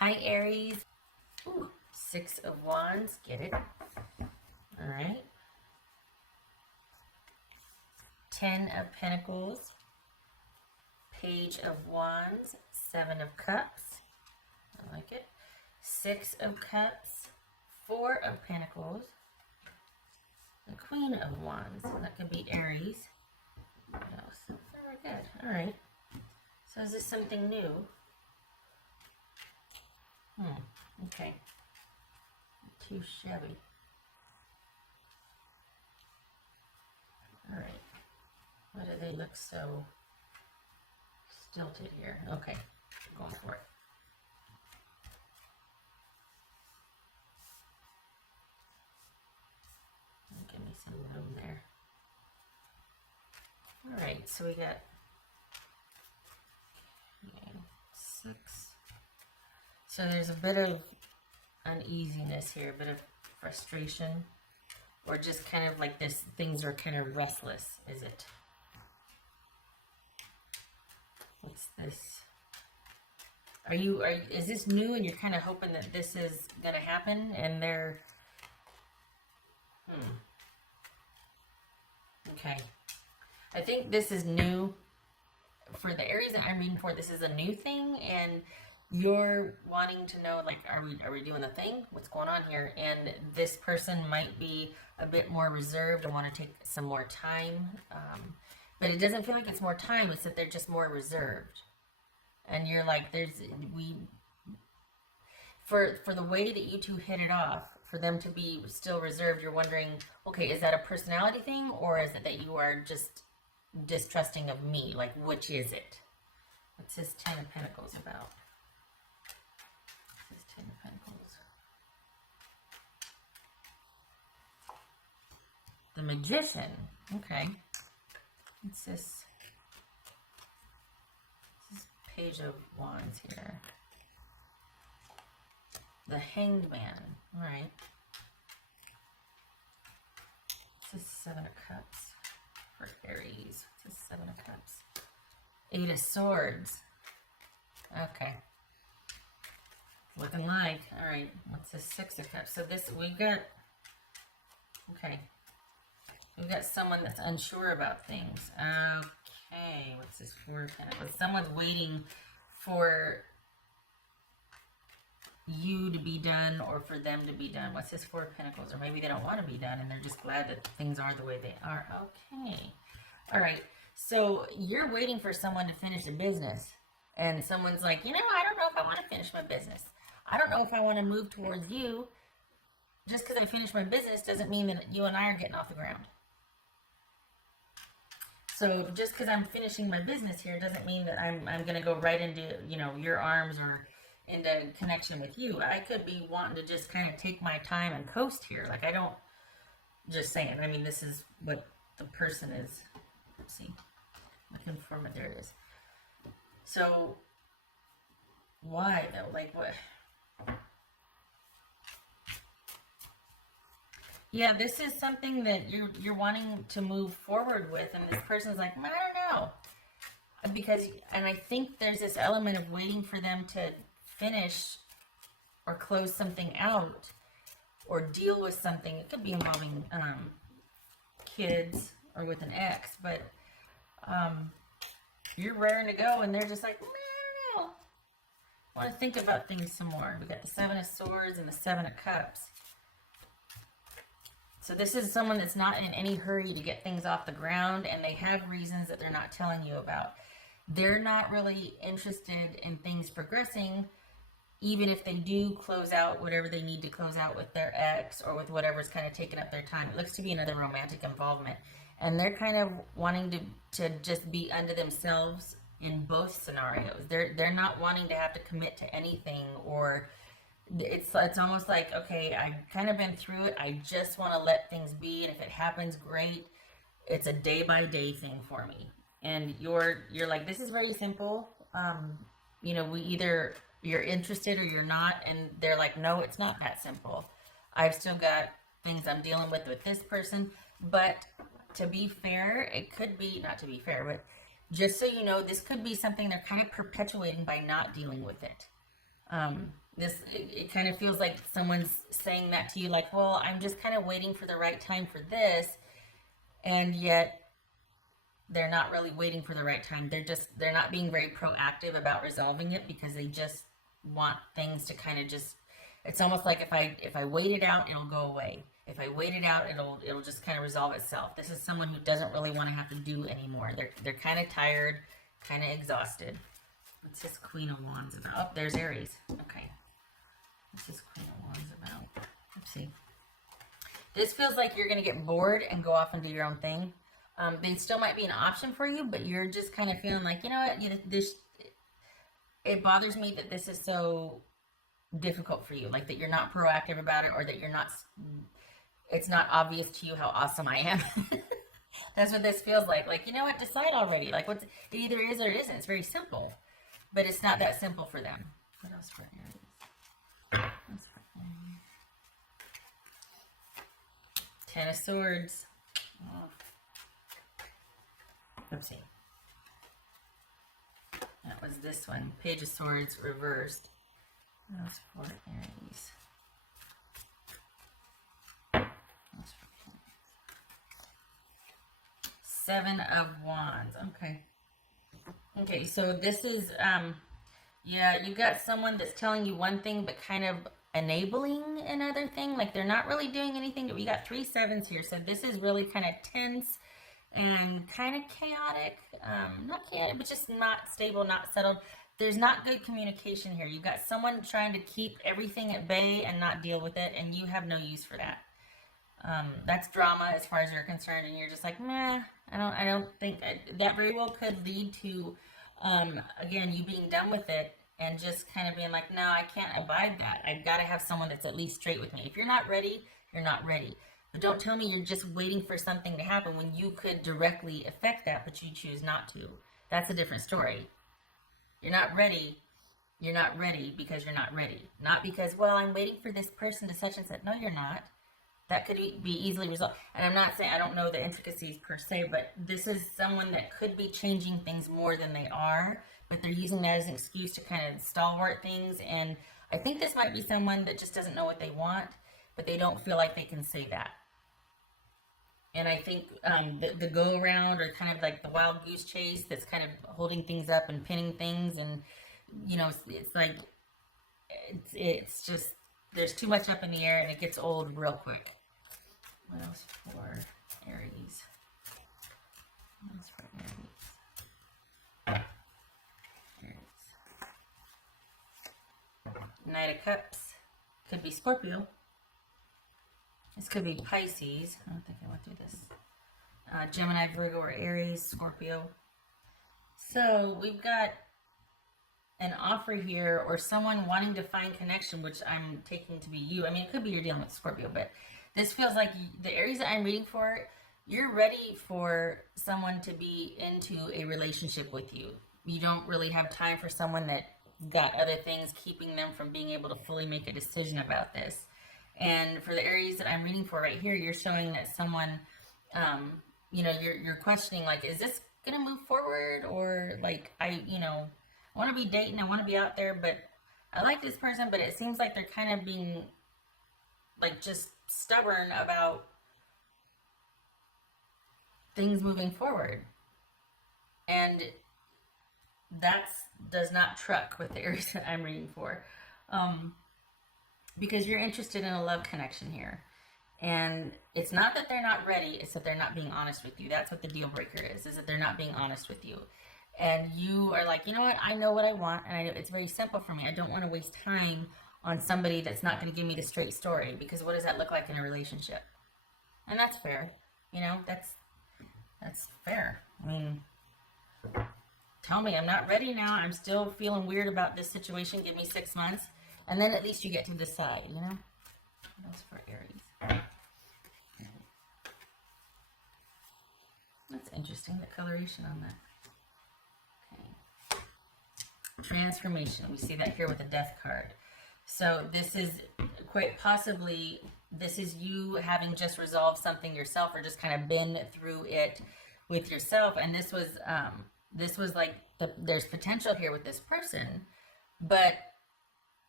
Hi, Aries. Ooh, Six of Wands. Get it? All right. Ten of Pentacles. Page of Wands. Seven of Cups. I like it. Six of Cups. Four of Pentacles. The Queen of Wands. That could be Aries. Yes. Very good. All right. So is this something new? Okay. Too shabby. All right. Why do they look so stilted here? Okay. Going for it. Give me some room there. All right. So we got 6. So there's a bit of uneasiness here, a bit of frustration, or just kind of like this, things are kind of restless, is it? What's this? Is this new and you're kind of hoping that this is going to happen and they're, okay. I think this is new. For the Aries that I'm reading for, this is a new thing, and you're wanting to know, like, are we doing the thing? What's going on here? And this person might be a bit more reserved and want to take some more time. But it doesn't feel like it's more time, it's that they're just more reserved. And you're like, for the way that you two hit it off, for them to be still reserved, you're wondering, okay, is that a personality thing, or is it that you are just distrusting of me? Like, which is it? What's this Ten of Pentacles about? What's this Ten of Pentacles? The Magician. Okay. What's this? This is Page of Wands here. The Hanged Man. All right. What's this Seven of Cups? For Aries. It's a Seven of Cups. Eight of Swords. Okay. Looking like. Alright. What's this Six of Cups? So this, we've got, okay. We've got someone that's unsure about things. Okay. What's this Four of Pentacles? Someone's waiting for you to be done or for them to be done. What's this Four of Pentacles? Or maybe they don't want to be done and they're just glad that things are the way they are. Okay. All right. So you're waiting for someone to finish a business, and someone's like, you know, I don't know if I want to finish my business. I don't know if I want to move towards you. Just because I finished my business doesn't mean that you and I are getting off the ground. So just because I'm finishing my business here doesn't mean that I'm going to go right into, you know, your arms or into connection with you. I could be wanting to just kind of take my time and coast here. Like, I don't, just saying. I mean, this is what the person is. Let's see. Looking for it. There it is. So, why though? Like, what? Yeah, this is something that you're wanting to move forward with, and this person's like, I don't know. Because, and I think there's this element of waiting for them to finish or close something out or deal with something. It could be involving kids or with an ex, but you're raring to go and they're just like, I don't know. I want to think about things some more. We got the Seven of Swords and the Seven of Cups. So this is someone that's not in any hurry to get things off the ground, and they have reasons that they're not telling you about. They're not really interested in things progressing, even if they do close out whatever they need to close out with their ex or with whatever's kind of taking up their time. It looks to be another romantic involvement. And they're kind of wanting to just be unto themselves in both scenarios. They're not wanting to have to commit to anything, or it's almost like, okay, I've kind of been through it. I just want to let things be, and if it happens, great. It's a day-by-day thing for me. And you're like, this is very simple. You know, you're interested or you're not, and they're like, no, it's not that simple. I've still got things I'm dealing with this person, but to be fair, it could be, not to be fair, but just so you know, this could be something they're kind of perpetuating by not dealing with it. It kind of feels like someone's saying that to you, like, well, I'm just kind of waiting for the right time for this, and yet they're not really waiting for the right time. They're not being very proactive about resolving it because they just want things to kind of just, it's almost like if I wait it out, it'll go away. If I wait it out, it'll just kind of resolve itself. This is someone who doesn't really want to have to do anymore. They're kind of tired, kind of exhausted. What's this Queen of Wands about? Oh, there's Aries. Okay. What's this Queen of Wands about? Let's see. This feels like you're going to get bored and go off and do your own thing. They still might be an option for you, but you're just kind of feeling like, you know what, it bothers me that this is so difficult for you, like that you're not proactive about it, or that it's not obvious to you how awesome I am. That's what this feels like. Like, you know what, decide already. Like, it either is or it isn't. It's very simple, but it's not that simple for them. What else for Aries? Ten of Swords. Oh. Oopsie. That was this one. Page of Swords reversed. That was for Aries. Seven of Wands. Okay. Okay, so this is, yeah, you've got someone that's telling you one thing, but kind of enabling another thing. Like, they're not really doing anything. We got 3 sevens here, so this is really kind of tense and kind of chaotic. Not chaotic, but just not stable, not settled. There's not good communication here. You've got someone trying to keep everything at bay and not deal with it, and you have no use for that. That's drama as far as you're concerned, and you're just like, meh, I don't think that very well could lead to, again, you being done with it and just kind of being like, no, I can't abide that. I've got to have someone that's at least straight with me. If you're not ready, you're not ready. But don't tell me you're just waiting for something to happen when you could directly affect that, but you choose not to. That's a different story. You're not ready. You're not ready because you're not ready. Not because, well, I'm waiting for this person to such and such. No, you're not. That could be easily resolved. And I'm not saying I don't know the intricacies per se, but this is someone that could be changing things more than they are, but they're using that as an excuse to kind of stalwart things. And I think this might be someone that just doesn't know what they want, but they don't feel like they can say that. And I think the go-around, or kind of like the wild goose chase that's kind of holding things up and pinning things, and, you know, it's like, it's just, there's too much up in the air and it gets old real quick. What else for Aries? What else for Aries? Aries. Knight of Cups. Could be Scorpio. This could be Pisces. I don't think I went through this. Gemini, Virgo, or Aries, Scorpio. So we've got an offer here, or someone wanting to find connection, which I'm taking to be you. I mean, it could be you're dealing with Scorpio, but this feels like the Aries that I'm reading for, you're ready for someone to be into a relationship with you. You don't really have time for someone that got other things keeping them from being able to fully make a decision about this. And for the Aries that I'm reading for right here, you're showing that someone, you know, you're questioning, like, is this going to move forward? Or, like, I want to be dating, I want to be out there, but I like this person, but it seems like they're kind of being, like, just stubborn about things moving forward. And that does not truck with the Aries that I'm reading for. Because you're interested in a love connection here. And it's not that they're not ready, it's that they're not being honest with you. That's what the deal breaker is that they're not being honest with you. And you are like, you know what, I know what I want, and it's very simple for me. I don't want to waste time on somebody that's not going to give me the straight story, because what does that look like in a relationship? And that's fair. You know, that's fair. I mean, tell me I'm not ready now, I'm still feeling weird about this situation, give me 6 months. And then at least you get to decide, you know? That's for Aries. That's interesting, the coloration on that. Okay. Transformation. We see that here with the Death card. So this is quite possibly, this is you having just resolved something yourself, or just kind of been through it with yourself. And this was like, there's potential here with this person, but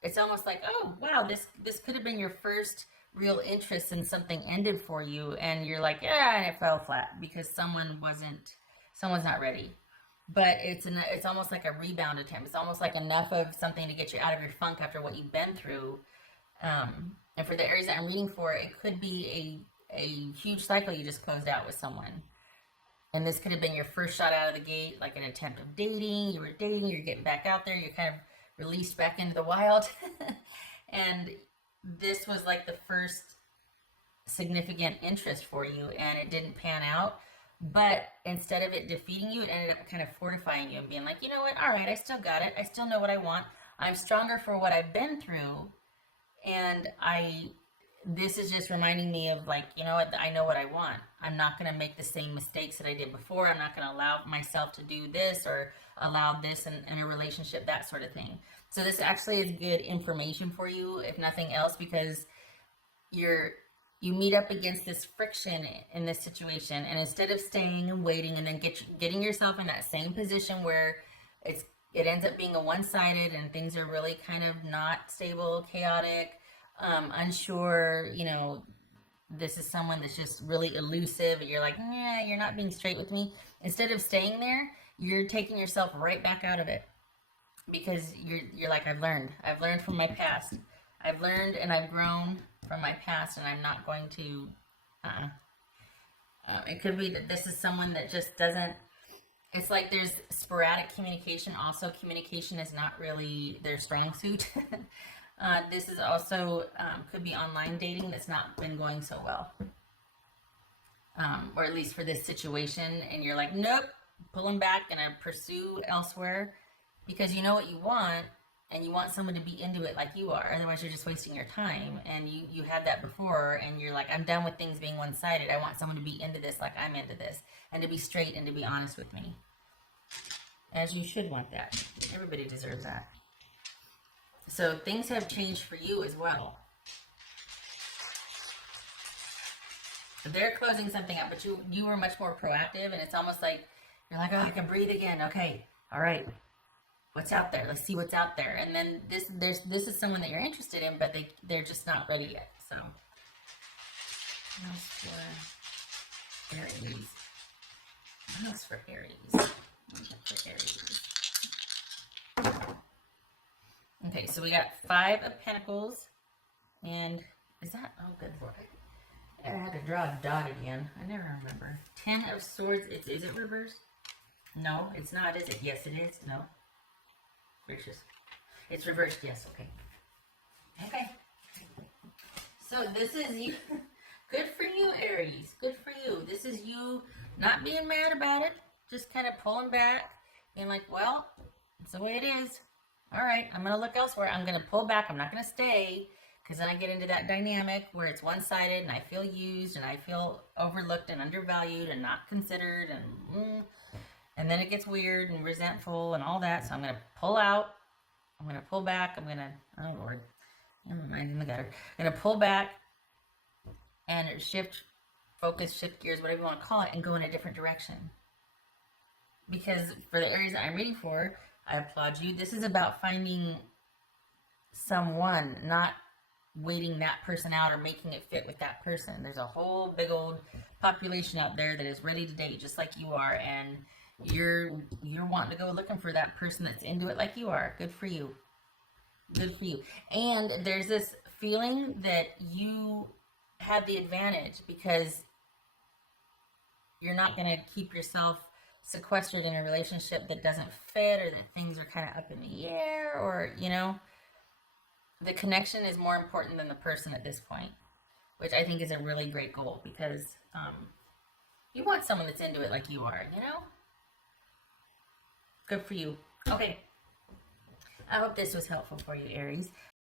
it's almost like, oh wow, this could have been your first real interest in something ended for you, and you're like, yeah, and it fell flat because someone's not ready. But it's almost like a rebound attempt. It's almost like enough of something to get you out of your funk after what you've been through. And for the Aries that I'm reading for, it could be a huge cycle you just closed out with someone. And this could have been your first shot out of the gate, like an attempt of dating. You were dating, you're getting back out there, you're kind of released back into the wild. And this was like the first significant interest for you, and it didn't pan out. But instead of it defeating you, it ended up kind of fortifying you and being like, you know what, all right, I still got it. I still know what I want. I'm stronger for what I've been through. And this is just reminding me of like, you know what, I know what I want. I'm not going to make the same mistakes that I did before. I'm not going to allow myself to do this or allow this in a relationship, that sort of thing. So this actually is good information for you, if nothing else, because you meet up against this friction in this situation, and instead of staying and waiting and then getting yourself in that same position where it ends up being a one-sided and things are really kind of not stable, chaotic, unsure, you know, this is someone that's just really elusive, and you're like, yeah, you're not being straight with me. Instead of staying there, you're taking yourself right back out of it, because you're like, I've learned from my past. I've learned and I've grown from my past, and I'm not going to, it could be that this is someone that just doesn't, it's like there's sporadic communication. Also, communication is not really their strong suit. This is also, could be online dating that's not been going so well. Or at least for this situation, and you're like, nope, pulling back, gonna pursue elsewhere, because you know what you want, and you want someone to be into it like you are. Otherwise, you're just wasting your time. And you had that before, and you're like, I'm done with things being one-sided. I want someone to be into this like I'm into this, and to be straight and to be honest with me. As you should want that. Everybody deserves that. So things have changed for you as well. They're closing something up, but you were much more proactive, and it's almost like you're like, oh, I can breathe again. Okay, all right. What's out there? Let's see what's out there. And then this is someone that you're interested in, but they're just not ready yet. So that's for Aries. That's for Aries. For Aries. Okay, so we got 5 of Pentacles, and is that, oh, good for it. I had to draw a dot again. I never remember. 10 of Swords. Is it reversed? No, it's not, is it? Yes, it is. No. Gracious. It's reversed, yes, okay. Okay. So this is you. Good for you, Aries. Good for you. This is you not being mad about it. Just kind of pulling back. Being like, well, it's the way it is. All right, I'm going to look elsewhere. I'm going to pull back. I'm not going to stay. Because then I get into that dynamic where it's one-sided, and I feel used, and I feel overlooked and undervalued and not considered, and then it gets weird and resentful and all that. So I'm going to pull out. I'm going to pull back. I'm going to, oh Lord, never mind, in the gutter. I'm going to pull back and shift focus, shift gears, whatever you want to call it, and go in a different direction. Because for the Aries that I'm reading for, I applaud you. This is about finding someone, not waiting that person out or making it fit with that person. There's a whole big old population out there that is ready to date just like you are, and you're wanting to go looking for that person that's into it like you are. Good for you. Good for you. And there's this feeling that you have the advantage because you're not going to keep yourself sequestered in a relationship that doesn't fit, or that things are kind of up in the air, or, you know, the connection is more important than the person at this point, which I think is a really great goal, because you want someone that's into it like you are, you know? Good for you. Okay. I hope this was helpful for you, Aries.